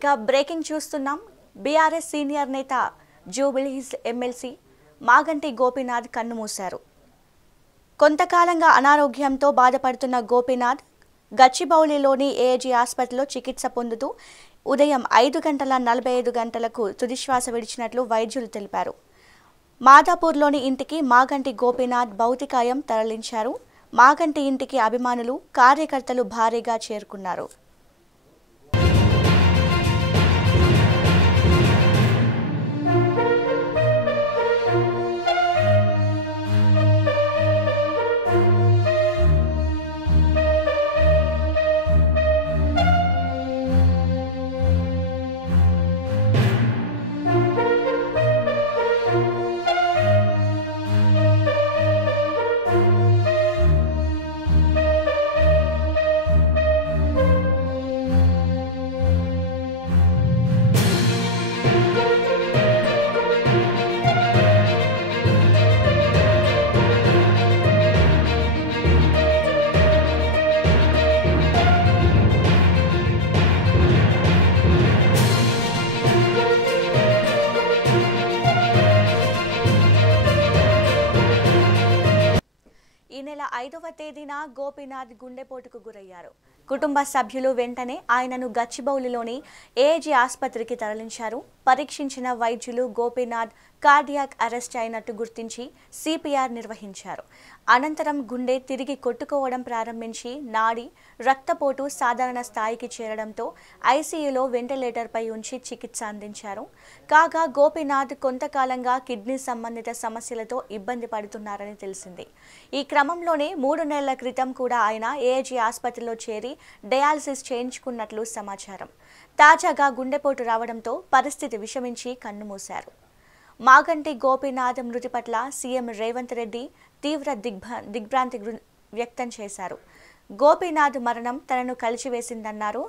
ఇక బ్రేకింగ్ చూస్తున్నాం. BRS senior నేత జూబిలీహిల్స్ ఎమ్మెల్సీ మాగంటి గోపీనాథ్ కన్నుమూశారు. కొంతకాలంగా అనారోగ్యంతో బాధపడుతున్న గోపీనాథ్ గచ్చిబౌలిలోని ఏఏజీ ఆసుపత్రిలో చికిత్స పొందుతూ ఉదయం 5:45 తుదిశ్వాస విడిచినట్లు వైద్యులు తెలిపారు. మాదాపూర్లోని ఇంటికి మాగంటి గోపీనాథ్ భౌతికాయం తరలించారు. మాగంటి ఇంటికి అభిమానులు, కార్యకర్తలు భారీగా చేరుకున్నారు. ఈ నెల 5వ తేదీన గోపీనాథ్ గుండెపోటుకు గురయ్యారు. కుటుంబ సభ్యులు వెంటనే ఆయనను గచ్చిబౌలిలోని ఏఏజీ ఆసుపత్రికి తరలించారు. పరీక్షించిన వైద్యులు గోపీనాథ్ కార్డియాక్ అరెస్ట్ అయినట్టు గుర్తించి సిపిఆర్ నిర్వహించారు. అనంతరం గుండె తిరిగి కొట్టుకోవడం ప్రారంభించి నాడి, రక్తపోటు సాధారణ స్థాయికి చేరడంతో ఐసీయూలో వెంటిలేటర్పై ఉంచి చికిత్స అందించారు. కాగా గోపీనాథ్ కొంతకాలంగా కిడ్నీ సంబంధిత సమస్యలతో ఇబ్బంది పడుతున్నారని తెలిసింది. ఈ క్రమంలోనే 3 నెలల క్రితం కూడా ఆయన ఏఏజీ ఆసుపత్రిలో చేరి డయాలసిస్ చేయించుకున్నట్లు సమాచారం. తాజాగా గుండెపోటు రావడంతో పరిస్థితి విషమించి కన్నుమూశారు. మాగంటి గోపీనాథ్ మృతి పట్ల సీఎం రేవంత్ రెడ్డి తీవ్ర దిగ్భ్రాంతి వ్యక్తం చేశారు. గోపీనాథ్ మరణం తనను కలిచివేసిందన్నారు.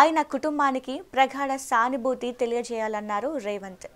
ఆయన కుటుంబానికి ప్రగాఢ సానుభూతి తెలియజేయాలన్నారు రేవంత్.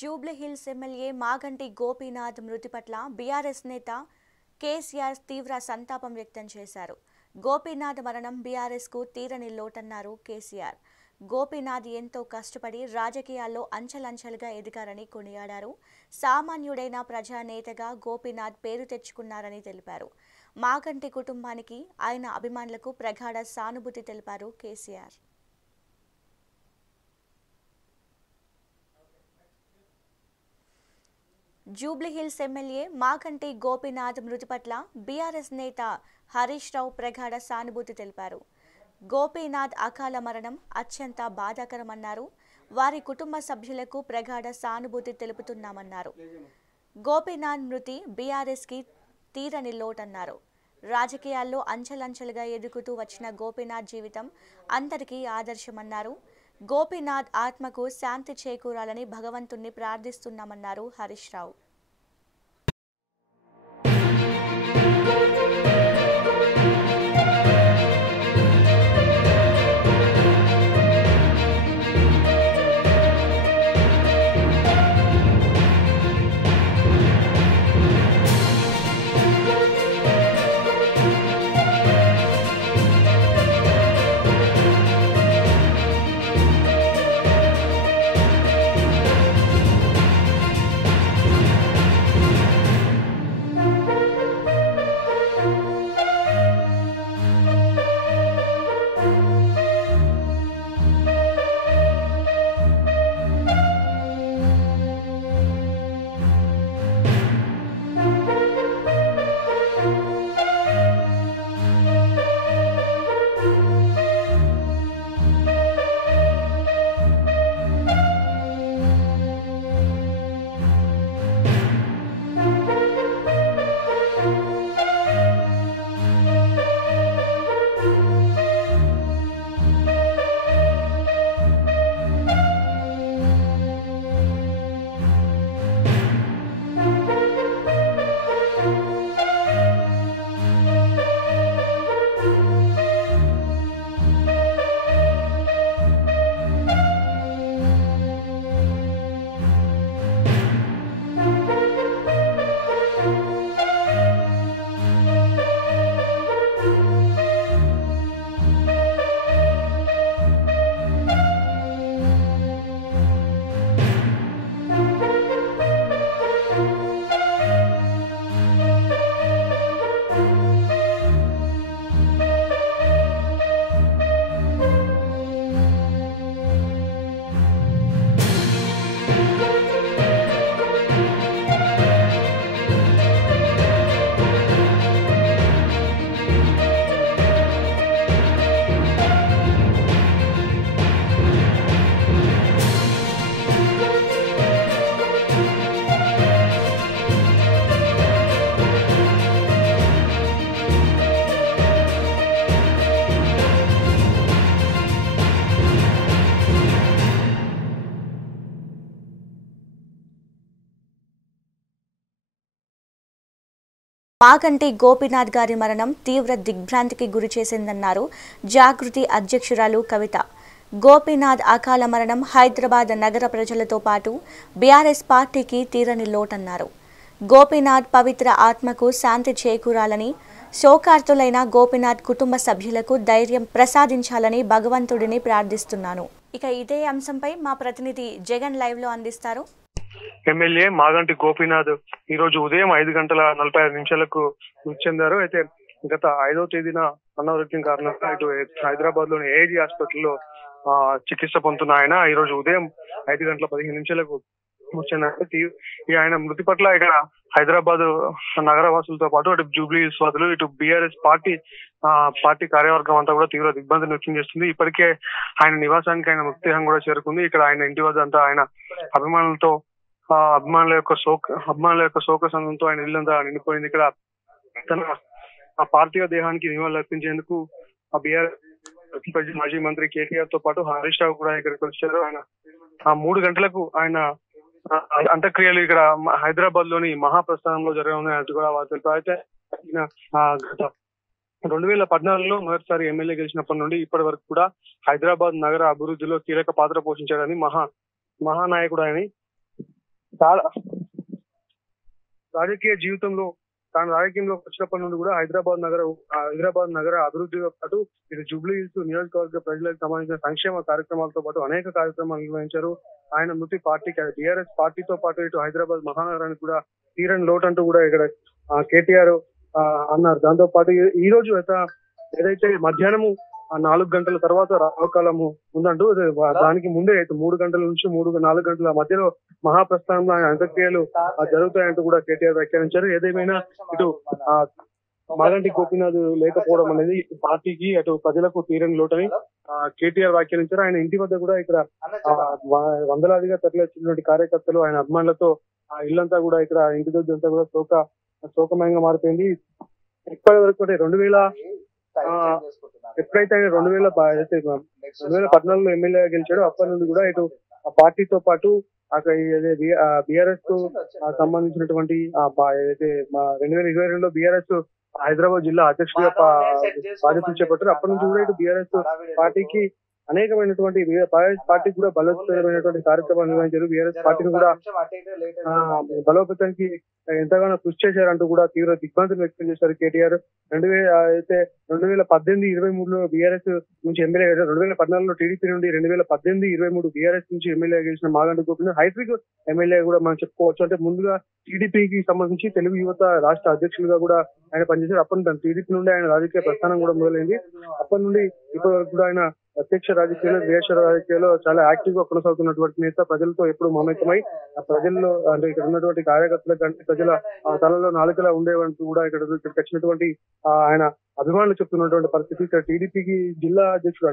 జూబ్లీహిల్స్ ఎమ్మెల్యే మాగంటి గోపీనాథ్ మృతి పట్ల బీఆర్ఎస్ నేత కేసీఆర్ తీవ్ర సంతాపం వ్యక్తం చేశారు. గోపీనాథ్ మరణం బీఆర్ఎస్కు తీరని లోటన్నారు కేసీఆర్. గోపీనాథ్ ఎంతో కష్టపడి రాజకీయాల్లో అంచెలంచెలుగా ఎదిగారని కొనియాడారు. సామాన్యుడైన ప్రజానేతగా గోపీనాథ్ పేరు తెచ్చుకున్నారని తెలిపారు. మాగంటి కుటుంబానికి, ఆయన అభిమానులకు ప్రగాఢ సానుభూతి తెలిపారు కేసీఆర్. జూబ్లీహిల్స్ ఎమ్మెల్యే మాగంటి గోపీనాథ్ మృతి పట్ల బీఆర్ఎస్ నేత హరీష్ రావు ప్రగాఢ సానుభూతి తెలిపారు. గోపీనాథ్ అకాల మరణం అత్యంత బాధాకరమన్నారు. వారి కుటుంబ సభ్యులకు ప్రగాఢ సానుభూతి తెలుపుతున్నామన్నారు. గోపీనాథ్ మృతి బీఆర్ఎస్కి తీరని లోటన్నారు. రాజకీయాల్లో అంచెలంచెలుగా ఎదుగుతూ వచ్చిన గోపీనాథ్ జీవితం అందరికీ ఆదర్శమన్నారు. గోపీనాథ్ ఆత్మకు శాంతి చేకూరాలని భగవంతుణ్ణి ప్రార్థిస్తున్నామన్నారు హరీష్ రావు. మాగంటి గోపీనాథ్ గారి మరణం తీవ్ర దిగ్భ్రాంతికి గురి చేసిందన్నారు జాగృతి అధ్యక్షురాలు కవిత. గోపీనాథ్ అకాల మరణం హైదరాబాద్ నగర ప్రజలతో పాటు బీఆర్ఎస్ పార్టీకి తీరని లోటన్నారు. గోపీనాథ్ పవిత్ర ఆత్మకు శాంతి చేకూరాలని, శోకార్తులైన గోపీనాథ్ కుటుంబ సభ్యులకు ధైర్యం ప్రసాదించాలని భగవంతుడిని ప్రార్థిస్తున్నాను. ఇక ఇదే అంశంపై మా ప్రతినిధి జగన్ లైవ్ లో అందిస్తారు. ఎమ్మెల్యే మాగంటి గోపీనాథ్ ఈ రోజు ఉదయం 5:45 మృతి చెందారు. అయితే గత 5వ తేదీన అనారోగ్యం కారణంగా ఇటు హైదరాబాద్ లోని ఏఐజీ హాస్పిటల్లో చికిత్స పొందుతున్న ఆయన ఈ రోజు ఉదయం 5:15 మృతి చెందారు. ఆయన మృతి పట్ల ఇక్కడ హైదరాబాద్ నగర వాసులతో పాటు అటు జూబ్లీహిల్స్ వాసులు, ఇటు బీఆర్ఎస్ పార్టీ కార్యవర్గం అంతా కూడా తీవ్ర దిగ్భ్రాంతిని వ్యక్తం చేస్తుంది. ఇప్పటికే ఆయన నివాసానికి ఆయన మృతదేహం కూడా చేరుకుంది. ఇక్కడ ఆయన ఇంటి వద్ద అంతా ఆయన అభిమానుల యొక్క శోక సంఘంతో ఆయన ఇల్లంతా నిండిపోయింది. ఇక్కడ తన పార్థివ దేహానికి నివాళులు అర్పించేందుకు బీఆర్ఎస్ మాజీ మంత్రి కేటీఆర్ తో పాటు హరీష్ రావు కూడా ఇక్కడికి వచ్చారు. ఆయన 3 గంటలకు ఆయన అంత్యక్రియలు ఇక్కడ హైదరాబాద్ లోని మహాప్రస్థానంలో జరగనున్నాయి కూడా వారు తెలిపారు. అయితే 2014లో మొదటిసారి ఎమ్మెల్యే గెలిచినప్పటి నుండి ఇప్పటి వరకు కూడా హైదరాబాద్ నగర అభివృద్ధిలో కీలక పాత్ర పోషించాడని మహానాయకుడు అని చాలా రాజకీయ జీవితంలో తాను రాజకీయంలోకి వచ్చినప్పటి నుండి కూడా హైదరాబాద్ నగర అభివృద్ధితో పాటు ఇటు జూబ్లీహిల్స్ నియోజకవర్గ ప్రజలకు సంబంధించిన సంక్షేమ కార్యక్రమాలతో పాటు అనేక కార్యక్రమాలు నిర్వహించారు. ఆయన మృతి పార్టీకి బీఆర్ఎస్ పార్టీతో పాటు ఇటు హైదరాబాద్ మహానగరానికి కూడా తీరని లోటు అంటూ కూడా ఇక్కడ కేటీఆర్ అన్నారు. దాంతో పాటు ఈ రోజు ఏదైతే మధ్యాహ్నము 4 గంటల తర్వాత రాహుకాలము ఉందంటూ దానికి ముందే 3 గంటల నుంచి 4 గంటల మధ్యలో మహాప్రస్థానంలో ఆయన అంత్యక్రియలు జరుగుతాయంటూ కూడా కేటీఆర్ వ్యాఖ్యానించారు. ఏదేమైనా ఇటు మాగంటి గోపీనాథ్ లేకపోవడం అనేది పార్టీకి అటు ప్రజలకు తీరని లోటని కేటీఆర్ వ్యాఖ్యానించారు. ఆయన ఇంటి వద్ద కూడా ఇక్కడ వందలాదిగా తరలిచ్చినటువంటి కార్యకర్తలు ఆయన అభిమానులతో ఆ ఇల్లంతా కూడా ఇక్కడ ఇంటి దొద్దంతా కూడా శోకమయంగా మారిపోయింది. ఇప్పటి వరకు అంటే ఎప్పుడైతే ఆయన 2014లో ఎమ్మెల్యేగా గెలిచాడో అప్పటి నుండి కూడా ఇటు ఆ పార్టీతో పాటు అక్కడ బీఆర్ఎస్ కు సంబంధించినటువంటి ఏదైతే 2022లో బీఆర్ఎస్ హైదరాబాద్ జిల్లా అధ్యక్షుడిగా బాధ్యతలు చేపట్టారు. అప్పటి నుంచి కూడా ఇటు బీఆర్ఎస్ పార్టీకి అనేకమైనటువంటి పార్టీకి కూడా బలోపేతమైనటువంటి కార్యక్రమాలు నిర్వహించారు. బీఆర్ఎస్ పార్టీని కూడా బలోపేతానికి ఎంతగానో కృషి చేశారంటూ కూడా తీవ్ర దిగ్భ్రాంతిని వ్యక్తం చేశారు కేటీఆర్. 2018-23లో బీఆర్ఎస్ నుంచి ఎమ్మెల్యే 2014లో టీడీపీ నుండి 2018-23 బీఆర్ఎస్ నుంచి ఎమ్మెల్యే గెలిచిన మాగంటి గోపీనాథ్ హైట్రిక్ ఎమ్మెల్యే కూడా మనం చెప్పుకోవచ్చు. అంటే ముందుగా టీడీపీకి సంబంధించి తెలుగు యువత రాష్ట్ర అధ్యక్షులుగా కూడా ఆయన పనిచేశారు. అప్పటి నుంచి టీడీపీ నుండి ఆయన రాజకీయ ప్రస్థానం కూడా మొదలైంది. అప్పటి నుండి ఇప్పటి వరకు కూడా ఆయన ప్రత్యక్ష రాజకీయాలు దేశ రాజకీయాల్లో చాలా యాక్టివ్ గా కొనసాగుతున్నటువంటి నేత, ప్రజలతో ఎప్పుడు మమేకమై ప్రజల్లో అంటే ఇక్కడ ఉన్నటువంటి కార్యకర్తల కంటే ప్రజల తలలో నాలుకలా ఉండేవంటూ కూడా ఇక్కడికి వచ్చినటువంటి ఆయన అభిమానులు చెప్తున్నటువంటి పరిస్థితి. ఇక్కడ టీడీపీ జిల్లా అధ్యక్షుడు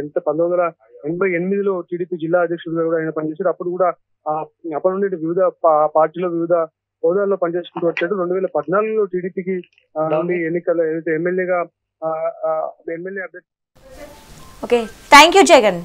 ఎంత 1988లో టీడీపీ జిల్లా అధ్యక్షుడిగా కూడా ఆయన పనిచేశారు. అప్పుడు కూడా అప్పటి నుండి వివిధ పార్టీలో వివిధ హోదాల్లో పనిచేసుకుంటూ వచ్చాడు. 2014లో టీడీపీకి నుండి ఎన్నికల్లో ఏదైతే ఎమ్మెల్యే అభ్యర్థి. Okay, thank you Jagan.